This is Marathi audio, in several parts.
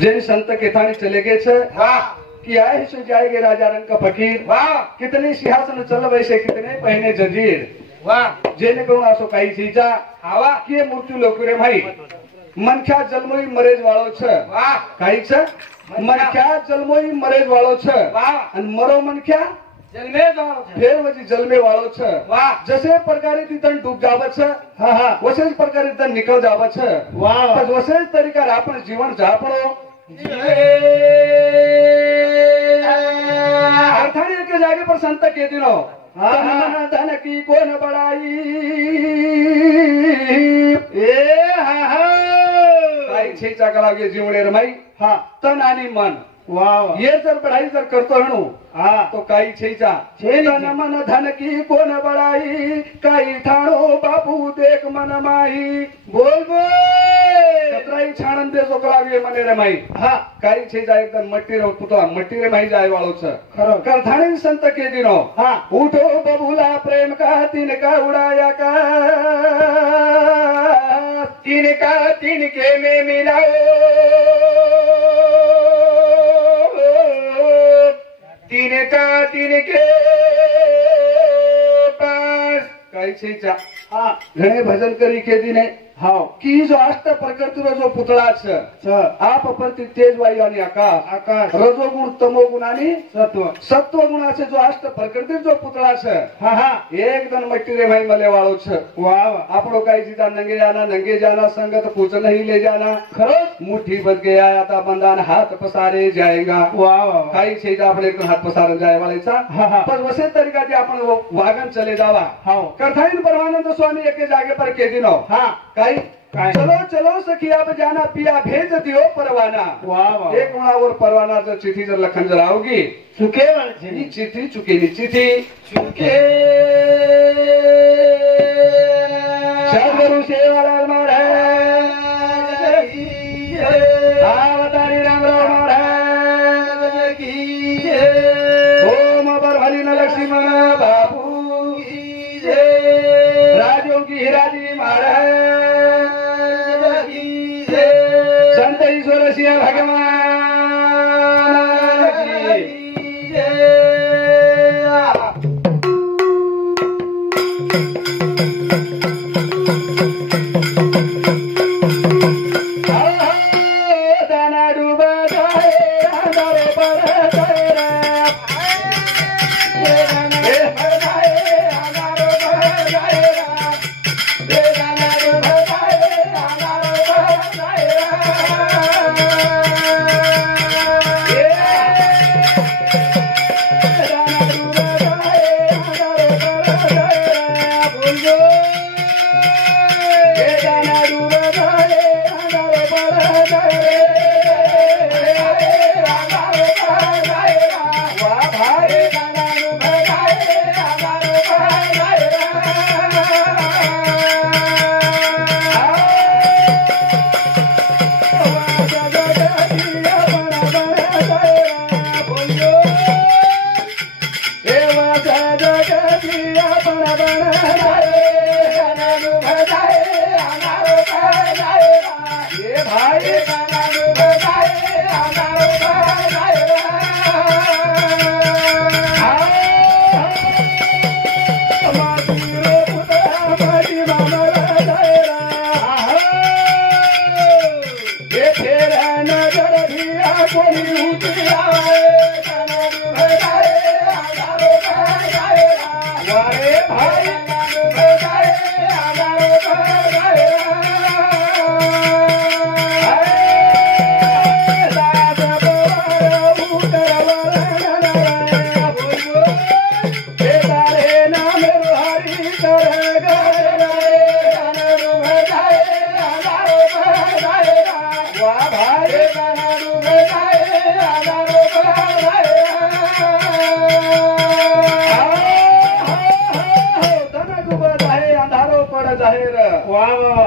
जिन संत के थाने चले गए छे कि आए सो जाएंगे राजा रंग का फकीर। वाह कितने सिंहासन चल वैसे कितने पहने जंजीर। वाह जेने कहूं आसो काई चीजा आवा के मृत्यु लोकरे भाई मनख्या जलमोई मरेज वाळो छे। वाह काई छे मनख्या जलमोई मरेज वाळो छे। वाह अन मरो मनख्या जलमे वाळो छे फेर वजी जलमे वाळो छे। वाह जसे प्रकारे ती तन डूब जावत छे हा हा वसेज प्रकारे तन निकळ जावत छे। वाह तर वसेज तरीका आपण जीवन जापणो अर्थानी के जागे पर संत के दिनो धन की कोन बड़ाई ए हा काही छेचा कलागे जीवणे रमाई हा तन आणि मन। वाह ये जर पढ़ाई जर करतो हणू हाँ तो काही छेचा तन मन धन की कोन बड़ाई काही ठाणो बापू देख मन माही बोल बोल कतराई छाणन दे जोकलागे मने रे माई हाँ काही छेचा एकदम मट्टी रो पुतो मट्टी रे माई जाय वाळो छ खरो करथाणी संत के दिनो हाँ उठो बबूला प्रेम का तिनका उड़ाया का तिनके में मिलाओ तिनके पास काही छेचा हाँ घणे भजन करी के दिने हाँ की जो अष्ट प्रकृति रो जो पुतळा छ आप प्रति तेज वायू आणि आकाश रजोगुण तमोगुण आणि सत्व गुणाचे जो अष्ट प्रकृति जो पुतळा छ हाँ हाँ एकदम मट्टी रे भाई मले वाळो छ। वाह आपड़ो काही जीता नंगे जाना संगत पूछ नहीं ले जाना खरो मुट्ठी बंध के आया था बंदान हाथ पसारे जाएगा। वाह काही छेजा आपण एक हाथ पसारे जाय वालेचा पर वसे तरीका ते आपण वागन चले जावा हाँ करथाईन परमानंद स्वामी एके जागे पर के दिनो हाँ काही चलो चलो सखिया बजाना पिया भेज दियो परवाना। वाह एक और परवाना जर चिट्ठी जर लखन जर आओगी चुके वाली चिट्ठी चुके नी चिट्ठी चुके सदगुरु सेवालाल महाराज आवतारी राम राम महाराज की ओम बरहरी न लक्ष्मण बापू की राजों की हिराजी महाराज संत ईश्वर सिंह भगवान की दाना डूबा जाए अंधारे पर तेरा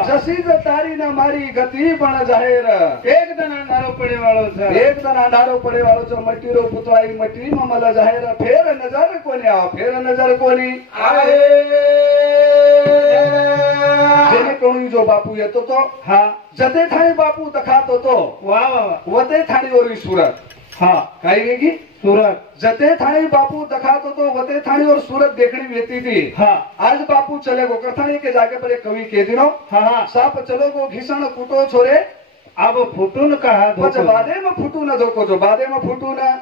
जसी तारी न मारी गति पण जाहेर एक दन अंधारो पड़े वालो छ एक दन अंधारो पड़े वालो छ मट्टी रो पुतवाई मट्टी में मल जाहेर फेर नजर कोनी आओ फेर नजर कोनी आए जेणेकरून जो बापू येतो तो हा जते ठाणी बापू दखात होतो वा वा वा वते ठाणीवर सूरत हा काय वेगळी सूरत जते ठाणी बापू दखात होतो वते ठाणी और सूरत देखनी वेती थी हा आज बापू चले गो कथानी के जाके पर एक कवि कह दिनो हा हा साप चलो गो घिसण कुटो छोरे अब फुटून कहा बच बादे में फुटू न धोको जो बादे में फुटू न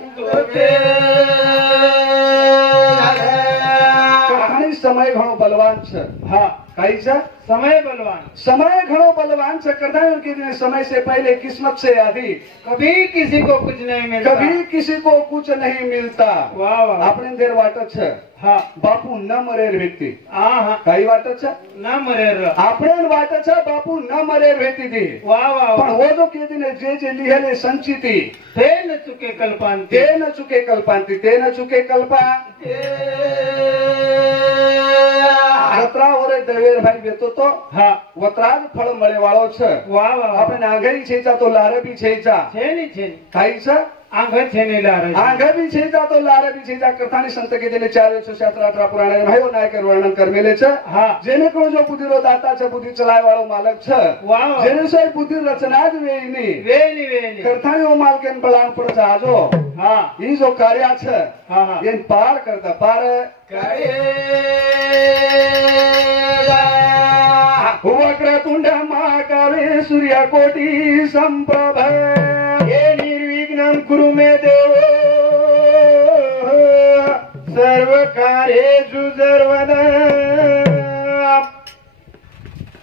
कहानी समय घणो बलवान छ हा काई छ समय बलवान समय घणो बलवान छ करता है उनके दिन समय से पहले किस्मत से आधी कभी किसी को कुछ नहीं मिलता कभी किसी को कुछ नहीं मिलता वाह वाह આપણે દેર વાટ છે હા બાપુ ન મરેર વ્યક્તિ હા હા કઈ વાટ છે ના મરે ર આપણે વાટ છે બાપુ ન મરેર વ્યક્તિ થી વાહ વાહ પણ वो जो के दिन जे लिहले संचिती ते न चुके कल्पांती ते न चुके कल्पांती ते न चुके कल्पा વતરા ઓરે દવેરભાઈ વેતો તો હા વતરાજ ફળ મળે વાળો છે વાહ વાહ આપણે આંગળી છેચા તો લારે બી છેચા છે ની ખાઈ છે આંગળ છે ની લારે आंघ भी छेजा तो लारे भी छेजा कथानी संत के दिले 418 पुराणे भाईओ नायकर वर्णन करमेले छे હા जेने को जो बुद्धि रो दाता छे बुद्धि चलाय वाळो मालक छे વાહ વાહ जेने से बुद्धि रचना ज वेईनी વેલી વેલી करथानी ओ माल के बलान पर जाजो હા ई जो कार्य छे હા હા इन पार करता पार वक्रतुंड महाकावे सूर्यकोटि संप्रभ हे निर्विघ्नं कुरु मे देव सर्व कार्येषु सर्वदा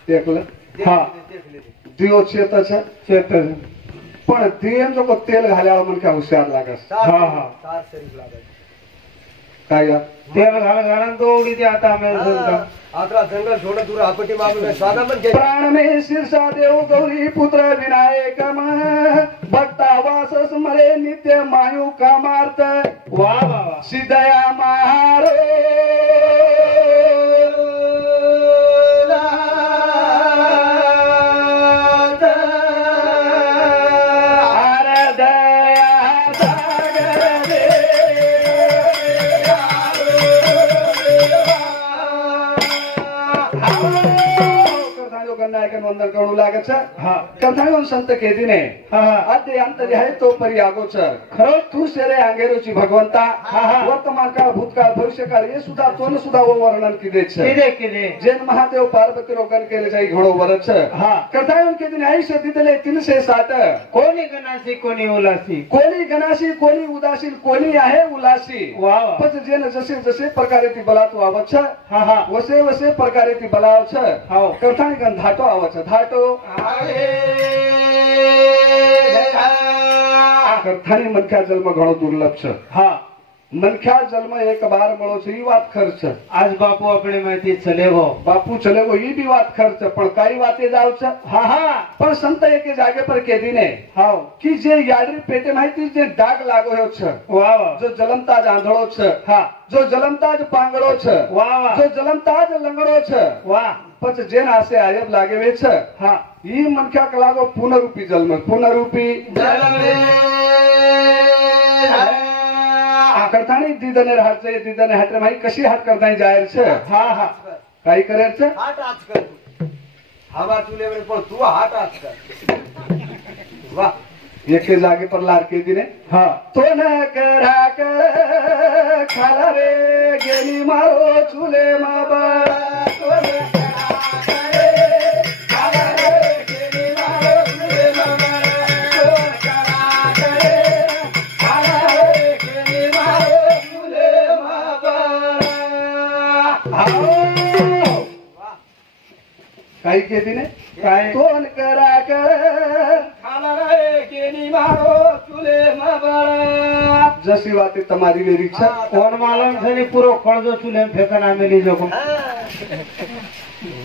देखलं हा दियो चेत छे चेतन पण दियन जो को तेल घाल्यावर मन का होशियार लागस हा हा काय तेल घाल घालन तो उडी ते आता आम्ही बोलतो आदरा जंगल छोड़ दूर आपटी मामले में स्वागमन के प्राण में शीर्षा देव गौरी पुत्र विनायक भक्ता वास स्मरे नित्य मायु कामार्थ वाह वाह वाह सिद्धया महारो वंदन करू लागत छे हा कथायो संत के दिने हा हा आद्य अंत आहे तो परी आगो छ खरो तू सेरे अंगेरोची भगवंता हा हा वर्तमान काळ भूतकाळ भविष्य काळ हे सुद्धा तोन सुद्धा वो वर्णन किदे छ किदे किदे जेन महादेव पार्वती रोगन केले जाई घणो वरच छ हा कथायो के दिने आयुष्य दितले 360 कोणी गणासी कोणी उलासी कोणी गणासी कोणी उदासीन कोणी आहे उलासी वाह वाह पण जेन जसे जसे प्रकारे ती बलातो आवत छ हा हा वसे वसे प्रकारे ती बलाव छ हाव कथानी गण धाटो आवत छ धाटो कथानी मनख्या जन्म घणो दुर्लभ छ हा मनख्या जन्म एक बार મળો છે ઈ વાત ખર્ચ आज बापू अपने माहिती चलेगो बापू चलेगो ઈ બી વાત ખર્ચ પણ કઈ વાતે જાવ છે हा हा પણ સંત એકે જાગે પર કેદી ને हाव की जे याडरी पेटे माहिती जे डाग लागो ह्यो छ वाह वाह जो जलमताज आंधळो छ हा जो जलमताज પાંગળો छ वाह वाह जो जलमताज લંગડો छ वाह પછી જેન આસે આયબ લાગેવે छ हा ઈ મનખ્યા કલાગો પુનરૂપી જન્મ પુનરૂપી करतानी दीदने हात છે दीदने हाटरे माई कशी हात करतानी जाહેર છે हा हा કાઈ કરે છે हाट आज कर हवा चूल्हे में पर तू हाट आज कर वाह एके जागे पर लाडके दिने हा तो न करा कर खाला रे गेली मारो चुले माबा तो न करा करे खाला रे गेली मारो चुले माबा तो न करा करे खाला रे गेली मारो चुले माबा आओ काही के दिने काय तोन करा कर खाला रे गेली मारो चुले माबा जशी वाते તમારી વેરી છે कोण मालम છે ની પૂરો ખળજો ચૂલે ફેકન આમેલી જો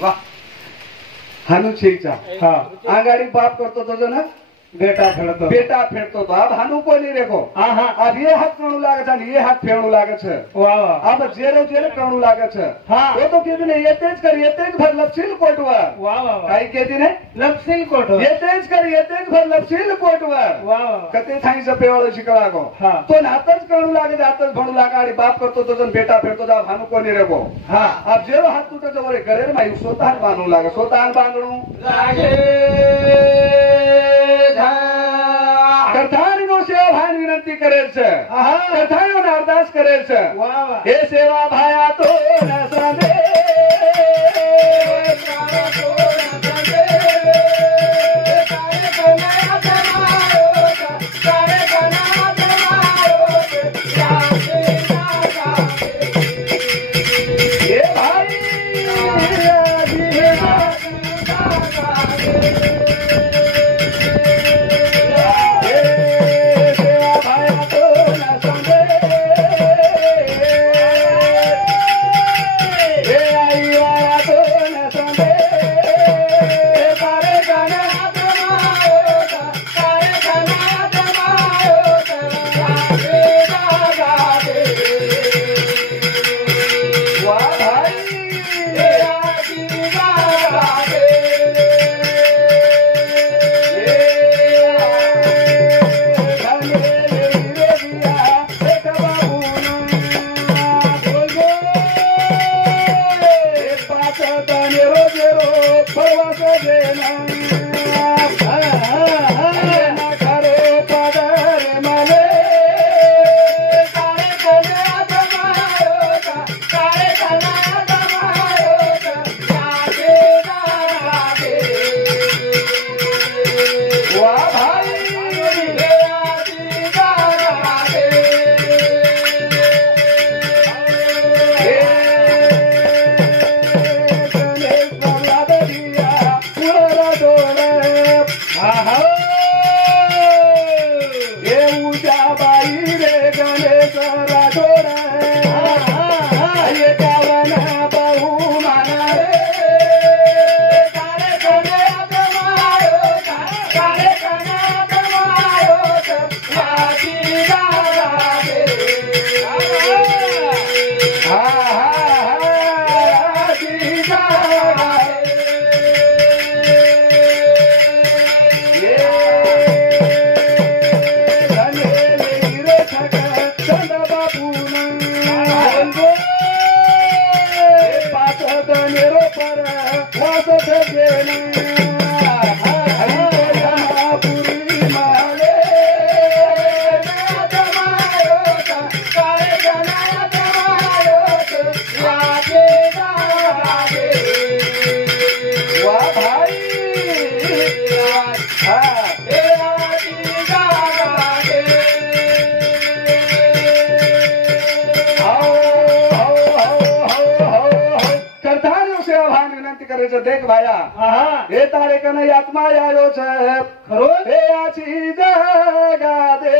वाह હાનું છે ઈચ્છા हा આ ગાડી બાપ કરતો તો જો ને बेटा खेळतो बेटा फेरतो तो अब हानु कोनी देखो હા હા अब ये हाथ कणु लागे છે ये हाथ फेणु लागे છે વાહ વાહ अब जेरे जेरे कणु लागे છે હા वो तो कीधु ने ये तेज कर ये तेज भर लपसील कोटवर વાહ વાહ વાહ काई केती ने લપસીલ કોઠો ये तेज कर ये तेज भर लपसील कोटवर વાહ વાહ कते थाई जपेवाळो शिकळागो हा. तो नातच कणु लागे जातच भणू लागा आणि बाप करतो तो जण बेटा फेरतो जा हानु कोनी रेगो હા अब जेरो हात तुटो जवळ करे रे माई स्वतः बांधू लागे स्वतः बांधणू લાગે કરથાણી નો સેવા ભાન વિનંતી કરે છે કરથાણીઓ ને અરદાસ કરે છે વાહ વાહ હે સેવા ભાયા તો ન સાંભે હે ભાઈ देख भाया हे तारे कने आत्मा आयो छे खरो हे आची जगा दे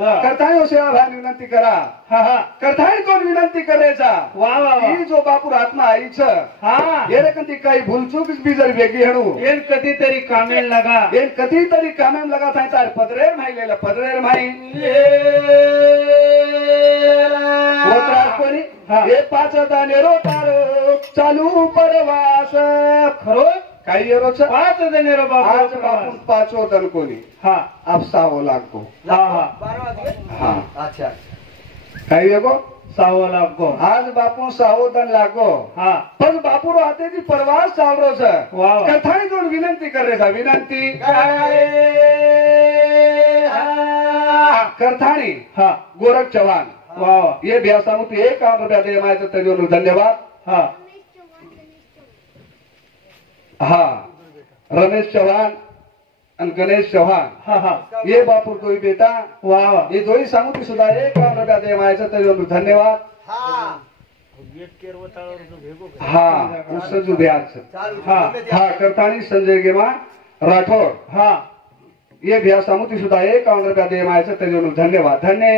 करतायो सेवा भान विनंती करा હા હા करताय कोण विनंती करायचा વાહ વાહ વાહ ही जो बापूर आत्मा आई छ હા ये कंती काही भूलचूक बी जर वेगळी हेणू એન કદીતરી કામે લગા ये कधी तरी कामेम लगा थाय तार पदरेर माहिलेला पदरेर माही होत्रास कोणी हा. हे पाच दानेरो तारो चालू परवास ખરો काही येरो छ 5 જનેરો आज બાપુ बापून पाचो दन कोणी હા आपसावो लागतो હા હા 12 વાગે हा અચ્છા काही वेगो સાવો લાગો आज बापू सावो दन लागो હા पण बापूर हातेची परवास चालरो छ વાહ વાહ कथाई दोन विनंती करे सा विनंती करथाणी હા गोरख चव्हाण વાહ વાહ ये भ्यासामुती 51 रुपया दे मायचं त्याच्यावर धन्यवाद હા हा रमेश चव्हाण आणि गणेश चव्हाण હા હા ये बापूर दोई बेटा વાહ વાહ ये दोई सामुती सुद्धा 51 रुपया दे मायचं त्याच्यावर धन्यवाद હા हा संजू भ्यास ચાલુ હા, हा करताणी संजय गेमा राठोड હા ये भ्यासामुती सुद्धा 51 रुपया दे मायचं त्याच्यावर धन्यवाद धन्य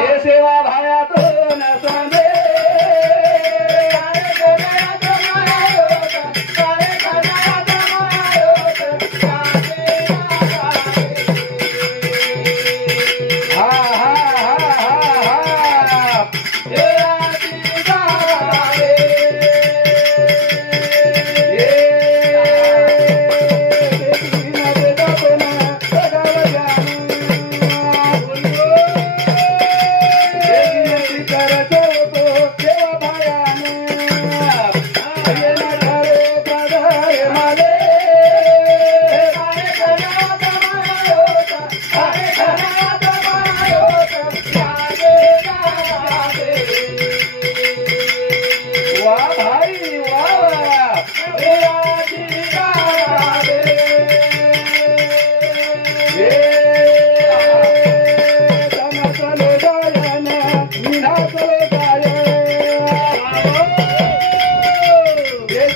ये सेवा भाया तो न सांगे કારે रे माले वाह भाई वाह चलो जाय मीना चलो जाय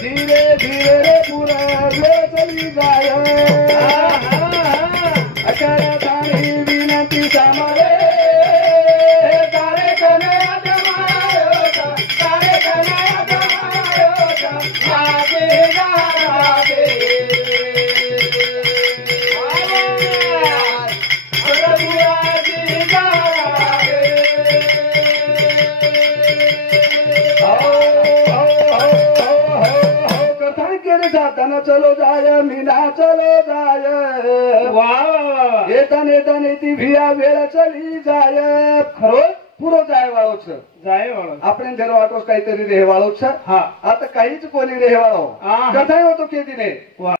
धीरे धीरे रे पूरा चली जाय अकर तारी विनती समारे तारे कन्या जमायो तारे कन्या जमायो आगे आगे धन चलो जाय मीना चलो जाय येताने येताने ती भिया वेळ चली जाय खरो पुरो जाय वाळो छ जाय वाळो આપણે ઘર વાટો કાંઈ કરી રહેવાળો છે હા આ તો કઈ જ કોની રહેવાળો હા. કથાયો તો કેદી ને